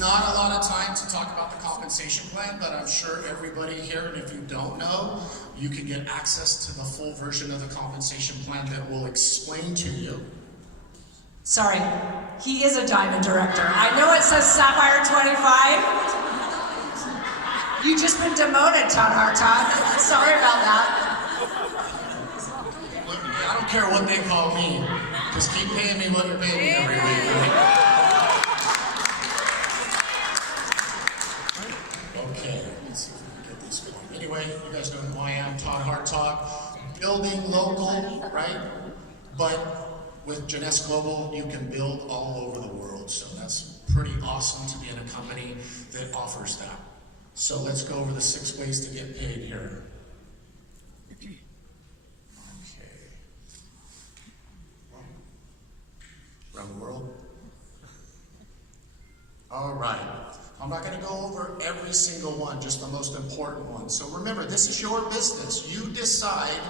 not a lot of time to talk about the compensation plan, but I'm sure everybody here, and if you don't know, you can get access to the full version of the compensation plan that will explain to you. Sorry, he is a diamond director. I know it says Sapphire 25. You just been demoted, Todd Hartog. Sorry about that. I don't care what they call me. Just keep paying me what you're paying me every week, right? Okay, let's see if we can get this going. Anyway, you guys know who I am, Todd Hartog. Building local, right? But with Jeunesse Global, you can build all over the world. So that's pretty awesome to be in a company that offers that. So let's go over the 6 ways to get paid here. Okay. Around the world. All right. I'm not going to go over every single one, just the most important one. So remember, this is your business. You decide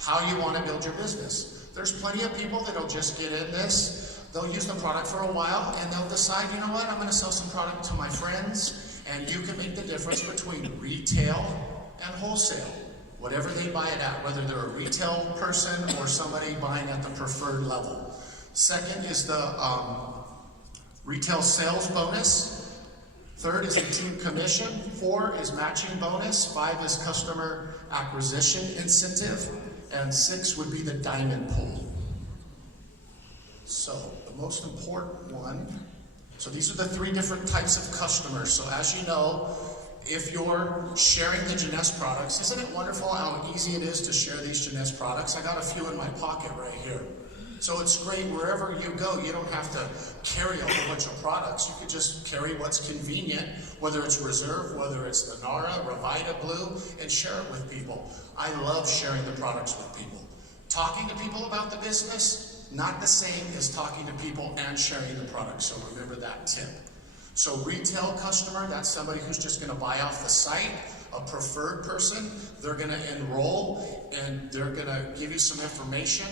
how you want to build your business. There's plenty of people that'll just get in this. They'll use the product for a while and they'll decide, you know what, I'm going to sell some product to my friends, and you can make the difference between retail and wholesale. Whatever they buy it at, whether they're a retail person or somebody buying at the preferred level. Second is the retail sales bonus. Third is the team commission. 4 is matching bonus. 5 is customer acquisition incentive. And 6 would be the diamond pool. So the most important one, so these are the 3 different types of customers. So as you know, if you're sharing the Jeunesse products, isn't it wonderful how easy it is to share these Jeunesse products? I got a few in my pocket right here. So it's great wherever you go. You don't have to carry a whole bunch of products. You could just carry what's convenient, whether it's Reserve, whether it's the Nara, Revita Blue, and share it with people. I love sharing the products with people. Talking to people about the business, not the same as talking to people and sharing the product. So remember that tip. So retail customer, that's somebody who's just going to buy off the site. A preferred person, they're going to enroll and they're going to give you some information,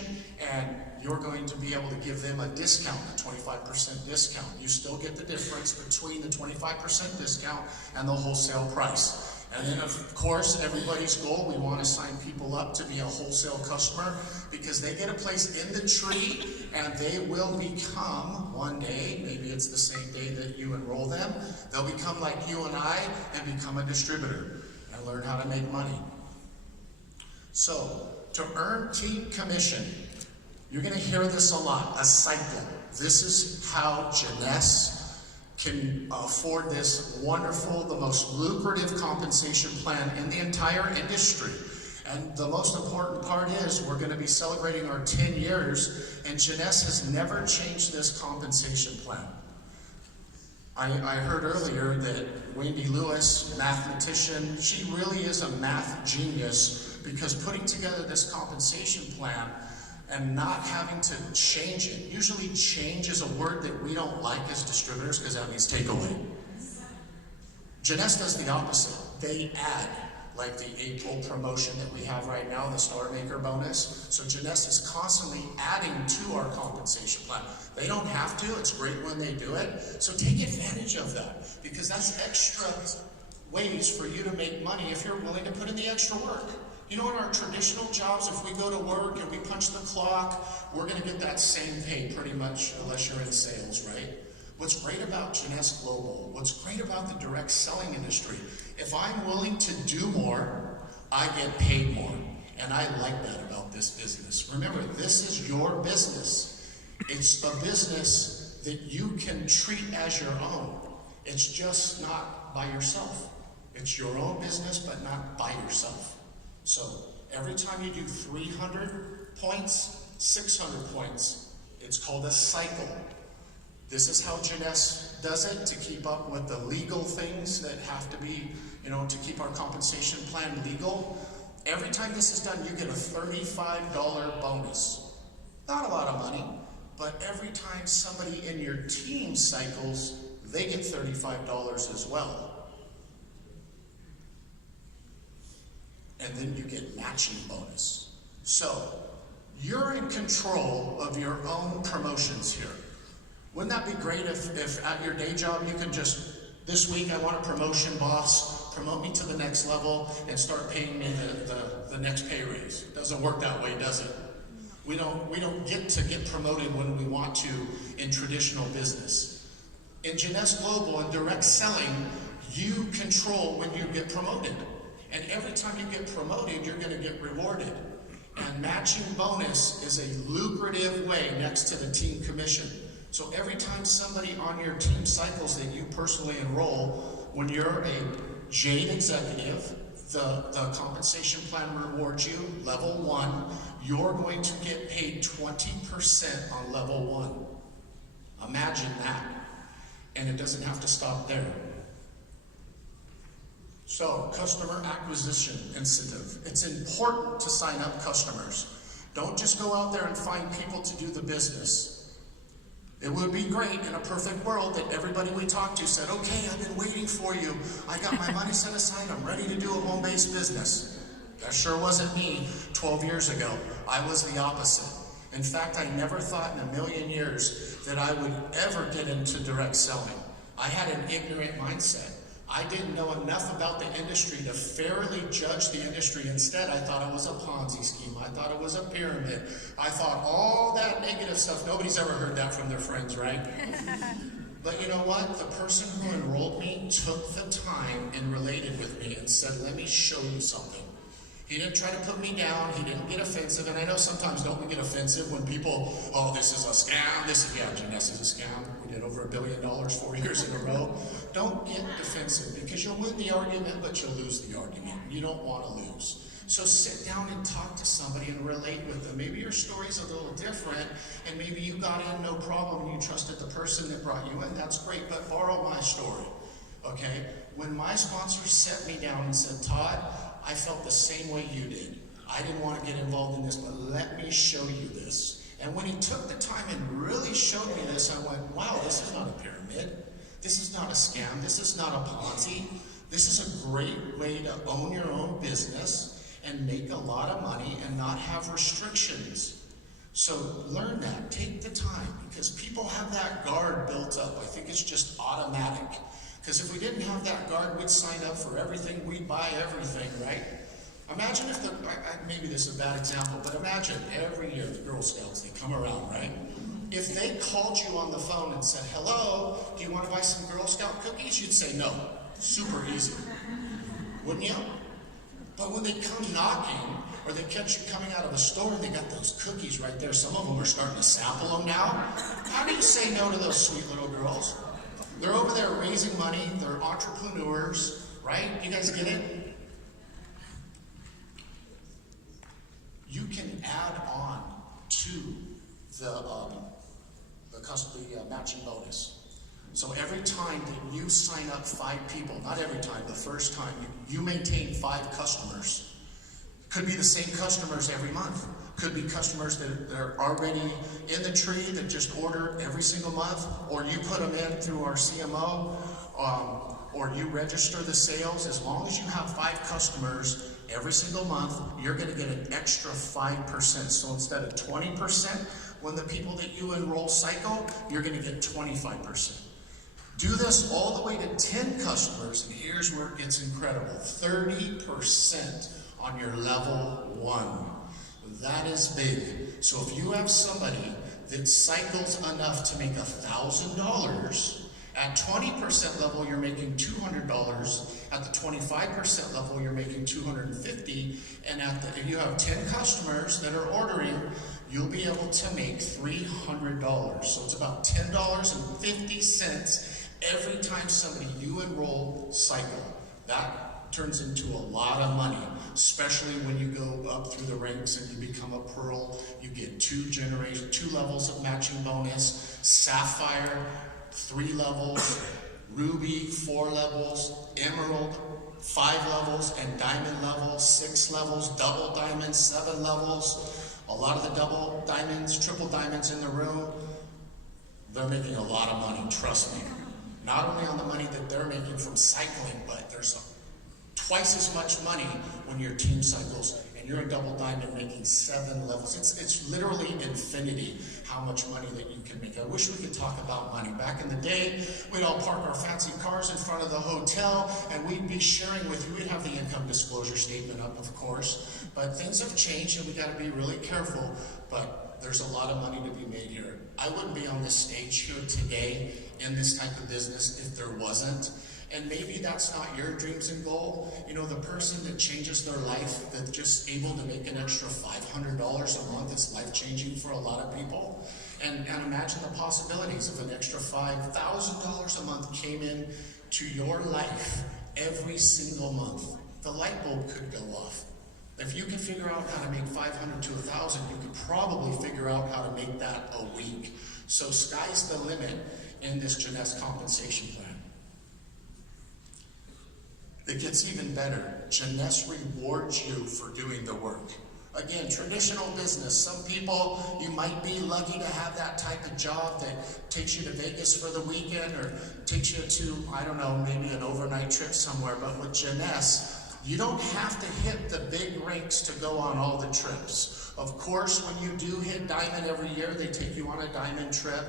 and you're going to be able to give them a discount, a 25% discount. You still get the difference between the 25% discount and the wholesale price. And then of course, everybody's goal, we want to sign people up to be a wholesale customer because they get a place in the tree and they will become, one day, maybe it's the same day that you enroll them, they'll become like you and I and become a distributor and learn how to make money. So, to earn team commission, you're going to hear this a lot, a cycle. This is how Jeunesse can afford this wonderful, the most lucrative compensation plan in the entire industry. And the most important part is we're going to be celebrating our 10 years, and Jeunesse has never changed this compensation plan. I heard earlier that Wendy Lewis, mathematician, she really is a math genius, because putting together this compensation plan and not having to change it. Usually change is a word that we don't like as distributors because that means take away. Jeunesse does the opposite. They add, like the April promotion that we have right now, the Star Maker bonus. So Jeunesse is constantly adding to our compensation plan. They don't have to, it's great when they do it. So take advantage of that, because that's extra ways for you to make money if you're willing to put in the extra work. You know, in our traditional jobs, if we go to work and we punch the clock, we're going to get that same pay pretty much unless you're in sales, right? What's great about Jeunesse Global, what's great about the direct selling industry, if I'm willing to do more, I get paid more. And I like that about this business. Remember, this is your business. It's a business that you can treat as your own. It's just not by yourself. It's your own business, but not by yourself. So every time you do 300 points, 600 points, it's called a cycle. This is how Jeunesse does it to keep up with the legal things that have to be, to keep our compensation plan legal. Every time this is done, you get a $35 bonus. Not a lot of money, but every time somebody in your team cycles, they get $35 as well. And then you get matching bonus. So, you're in control of your own promotions here. Wouldn't that be great if at your day job you could just This week I want a promotion, boss. Promote me to the next level and start paying me the next pay raise. Doesn't work that way, does it? We don't get promoted when we want to in traditional business. In Jeunesse Global and direct selling, you control when you get promoted. And every time you get promoted, you're going to get rewarded. And matching bonus is a lucrative way next to the team commission. So every time somebody on your team cycles that you personally enroll, when you're a Jade executive, the compensation plan rewards you, level 1, you're going to get paid 20% on level 1. Imagine that. And it doesn't have to stop there. So, customer acquisition incentive. It's important to sign up customers. Don't just go out there and find people to do the business. It would be great in a perfect world that everybody we talked to said, okay, I've been waiting for you. I got my money set aside. I'm ready to do a home-based business. That sure wasn't me 12 years ago. I was the opposite. In fact, I never thought in a million years that I would ever get into direct selling. I had an ignorant mindset. I didn't know enough about the industry to fairly judge the industry. Instead, I thought it was a Ponzi scheme. I thought it was a pyramid. I thought all that negative stuff. Nobody's ever heard that from their friends, right? But you know what? The person who enrolled me took the time and related with me and said, let me show you something. He didn't try to put me down. He didn't get offensive. And I know sometimes don't we get offensive when people, oh, this is a scam. Jeunesse is a scam. We did over $1 billion 4 years in a row. Don't get defensive because you'll win the argument, but you'll lose the argument. You don't want to lose. So sit down and talk to somebody and relate with them. Maybe your story's a little different, and maybe you got in no problem and you trusted the person that brought you in. That's great, but borrow my story, okay? When my sponsors set me down and said, Todd, I felt the same way you did. I didn't want to get involved in this, but let me show you this. And when he took the time and really showed me this, I went, wow, this is not a pyramid. This is not a scam. This is not a Ponzi. This is a great way to own your own business and make a lot of money and not have restrictions. So learn that. Take the time because people have that guard built up. I think it's just automatic. Because if we didn't have that guard, we'd sign up for everything, we'd buy everything, right? Imagine if maybe this is a bad example, but imagine every year the Girl Scouts, they come around, right? If they called you on the phone and said, hello, do you want to buy some Girl Scout cookies? You'd say no. Super easy. Wouldn't you? But when they come knocking, or they catch you coming out of a store and they got those cookies right there, some of them are starting to sample them now. How do you say no to those sweet little girls? They're over there raising money. They're entrepreneurs, right? You guys get it? You can add on to the matching bonus. So every time that you sign up 5 people, not every time, the first time, you maintain 5 customers. Could be the same customers every month. Could be customers that are already in the tree that just order every single month, or you put them in through our CMO, or you register the sales. As long as you have 5 customers every single month, you're going to get an extra 5%. So instead of 20%, when the people that you enroll cycle, you're going to get 25%. Do this all the way to 10 customers, and here's where it gets incredible. 30% on your level 1. That is big. So if you have somebody that cycles enough to make $1,000, at 20% level you're making $200, at the 25% level you're making $250, and if you have 10 customers that are ordering, you'll be able to make $300. So it's about $10.50 every time somebody you enroll cycle. That turns into a lot of money, especially when you go up through the ranks and you become a pearl. You get 2 levels of matching bonus, sapphire 3 levels, ruby 4 levels, emerald 5 levels, and diamond level 6 levels, double diamond 7 levels. A lot of the double diamonds, triple diamonds in the room, they're making a lot of money, trust me. Not only on the money that they're making from cycling, but there's twice as much money when your team cycles and you're a double diamond making 7 levels. It's literally infinity how much money that you can make. I wish we could talk about money. Back in the day, we'd all park our fancy cars in front of the hotel, and we'd be sharing with you. We'd have the income disclosure statement up, of course, but things have changed, and we got to be really careful. But there's a lot of money to be made here. I wouldn't be on this stage here today in this type of business if there wasn't. And maybe that's not your dreams and goal. You know, the person that changes their life, that's just able to make an extra $500 a month is life-changing for a lot of people. And imagine the possibilities if an extra $5,000 a month came in to your life every single month. The light bulb could go off. If you can figure out how to make 500 to 1,000, you could probably figure out how to make that a week. So sky's the limit in this Jeunesse compensation plan. It gets even better. Jeunesse rewards you for doing the work. Again, traditional business. Some people, you might be lucky to have that type of job that takes you to Vegas for the weekend or takes you to, I don't know, maybe an overnight trip somewhere. But with Jeunesse, you don't have to hit the big rinks to go on all the trips. Of course, when you do hit Diamond every year, they take you on a Diamond trip.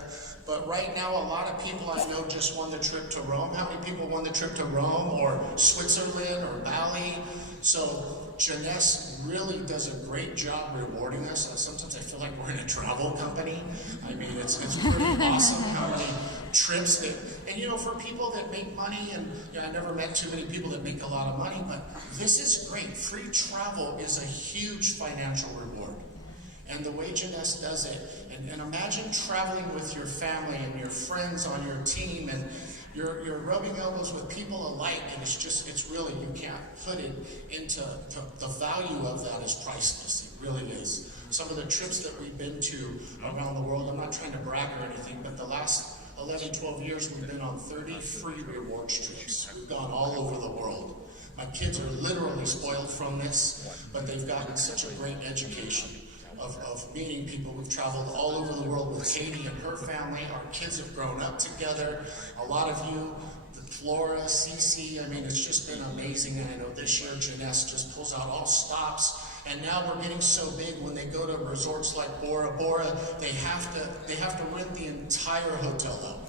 But right now, a lot of people I know just won the trip to Rome. How many people won the trip to Rome or Switzerland or Bali? So Jeunesse really does a great job rewarding us. Sometimes I feel like we're in a travel company. I mean, it's pretty awesome how many trips that, and you know, for people that make money, and you know, I never met too many people that make a lot of money, but this is great. Free travel is a huge financial reward. And the way Jeunesse does it, and imagine traveling with your family and your friends on your team, and you're rubbing elbows with people alike, and it's really, you can't put it into the value of that is priceless. It really is. Some of the trips that we've been to around the world, I'm not trying to brag or anything, but the last 11, 12 years we've been on 30 free rewards trips. We've gone all over the world. My kids are literally spoiled from this, but they've gotten such a great education of meeting people. We've traveled all over the world with Katie and her family. Our kids have grown up together. A lot of you, Flora, Cece, I mean, it's just been amazing. And I know this year Jeunesse just pulls out all stops. And now we're getting so big when they go to resorts like Bora Bora, they have to rent the entire hotel out.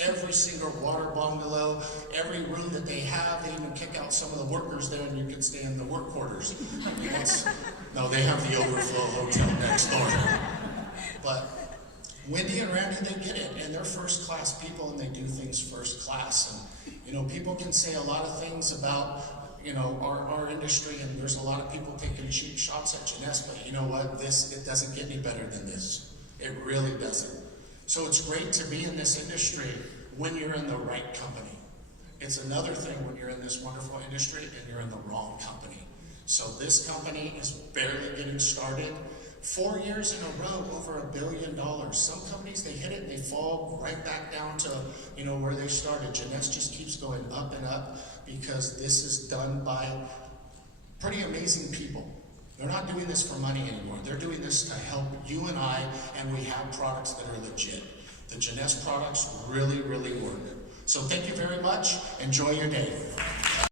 Every single water bungalow, every room that they have, they even kick out some of the workers there and you can stay in the work quarters. No, they have the overflow hotel next door. But Wendy and Randy, they get it, and they're first class people and they do things first class. And you know, people can say a lot of things about, you know, our industry, and there's a lot of people taking cheap shots at Jeunesse, but you know what, it doesn't get any better than this. It really doesn't. So it's great to be in this industry when you're in the right company. It's another thing when you're in this wonderful industry and you're in the wrong company. So this company is barely getting started. 4 years in a row, over $1 billion. Some companies, they hit it and they fall right back down to, you know, where they started. Jeunesse just keeps going up and up because this is done by pretty amazing people. They're not doing this for money anymore. They're doing this to help you and I, and we have products that are legit. The Jeunesse products really, really work. So thank you very much. Enjoy your day.